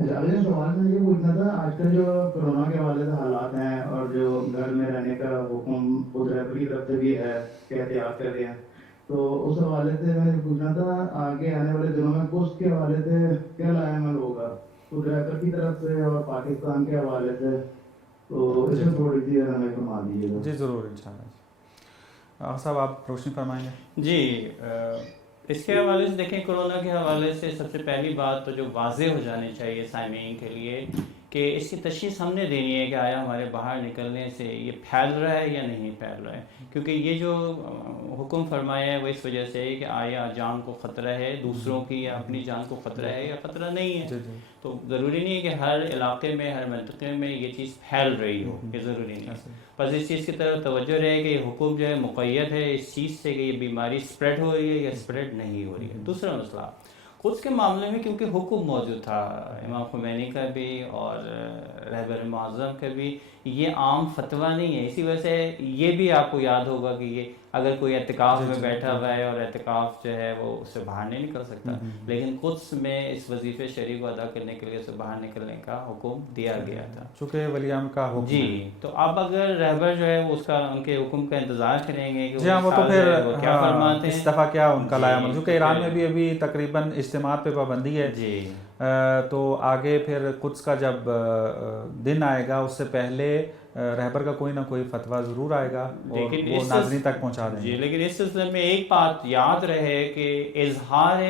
اگلے سوال میں یہ پوچھنا تھا، آج کل جو کورونا کے حوالے سے حالات ہیں اور جو گھر میں رہنے کا حکم خود رہبر کی طرف سے بھی ہے کہ احتیاط کریں، تو اس حوالے سے میں یہ پوچھنا تھا آگے آنے والے دنوں میں کوسٹ کے حوالے سے کیا لائے عمل ہوگا خود رہبر کی طرف سے اور پاکستان کے حوالے سے، تو اس جی میں تھوڑی سی ہمیں فرما دیجیے گا. جی ضرور انشاءاللہ. آغا صاحب آپ روشنی فرمائیں گے. جی اس کے حوالے سے دیکھیں، کرونا کے حوالے سے سب سے پہلی بات تو جو واضح ہو جانی چاہیے سامعین کے لیے کہ اس کی تشخیص ہم نے دینی ہے کہ آیا ہمارے باہر نکلنے سے یہ پھیل رہا ہے یا نہیں پھیل رہا ہے. کیونکہ یہ جو حکم فرمایا ہے وہ اس وجہ سے ہے کہ آیا جان کو خطرہ ہے دوسروں کی یا اپنی جان کو خطرہ ہے یا خطرہ نہیں ہے. تو ضروری نہیں ہے کہ ہر علاقے میں ہر منطقے میں یہ چیز پھیل رہی ہو، یہ ضروری نہیں ہے. بس اس چیز کی طرف توجہ رہے کہ یہ حکم جو ہے مقید ہے اس چیز سے کہ یہ بیماری سپریڈ ہو رہی ہے یا سپریڈ نہیں ہو رہی ہے. دوسرا مسئلہ قدس کے معاملے میں کیونکہ حکم موجود تھا امام خمینی کا بھی اور رہبر معظم کا بھی، یہ عام فتویٰ نہیں ہے. اسی وجہ سے یہ بھی آپ کو یاد ہوگا کہ یہ اگر کوئی اعتکاف میں بیٹھا ہوا ہے اور اعتکاف جو ہے وہ اس سے باہر نہیں نکل سکتا، لیکن قدس میں اس وظیفے شریف کو ادا کرنے کے لیے اسے باہر نکلنے کا حکم دیا گیا تھا چونکہ ولی عہد کا حکم. جی تو اب اگر رہبر جو ہے وہ اس کا ان کے حکم کا انتظار کریں گے کہ جی ہاں وہ تو پھر کیا فرماتے ہیں اس دفعہ کیا ان کا لایا عمل، کیونکہ ایران میں بھی ابھی تقریباً اجتماعات پہ پابندی ہے. جی تو آگے پھر قدس کا جب دن آئے گا اس سے پہلے رہبر کا کوئی نہ کوئی فتویٰ ضرور آئے گا اور وہ ناظرین تک پہنچا دیں گے. جی لیکن اس سلسلے میں ایک بات یاد رہے کہ اظہار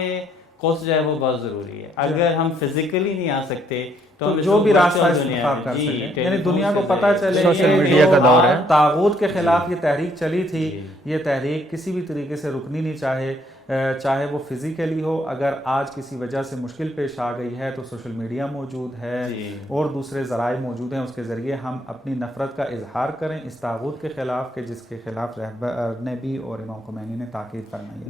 قدس جو ہے وہ بہت ضروری ہے. اگر ہم فزیکلی نہیں آ سکتے تو جو بھی راستہ انتخاب کر سکیں، یعنی دنیا کو پتہ چلے سوشل کہ میڈیا کا دور ہے. طاغوت کے خلاف یہ تحریک چلی تھی، یہ تحریک کسی بھی طریقے سے رکنی نہیں چاہے وہ فزیکلی ہو. اگر آج کسی وجہ سے مشکل پیش آ گئی ہے تو سوشل میڈیا موجود ہے اور دوسرے ذرائع موجود ہیں، اس کے ذریعے ہم اپنی نفرت کا اظہار کریں اس طاغوت کے خلاف کہ جس کے خلاف رہبر نے بھی اور امام خمینی نے تاکید فرمائی ہے.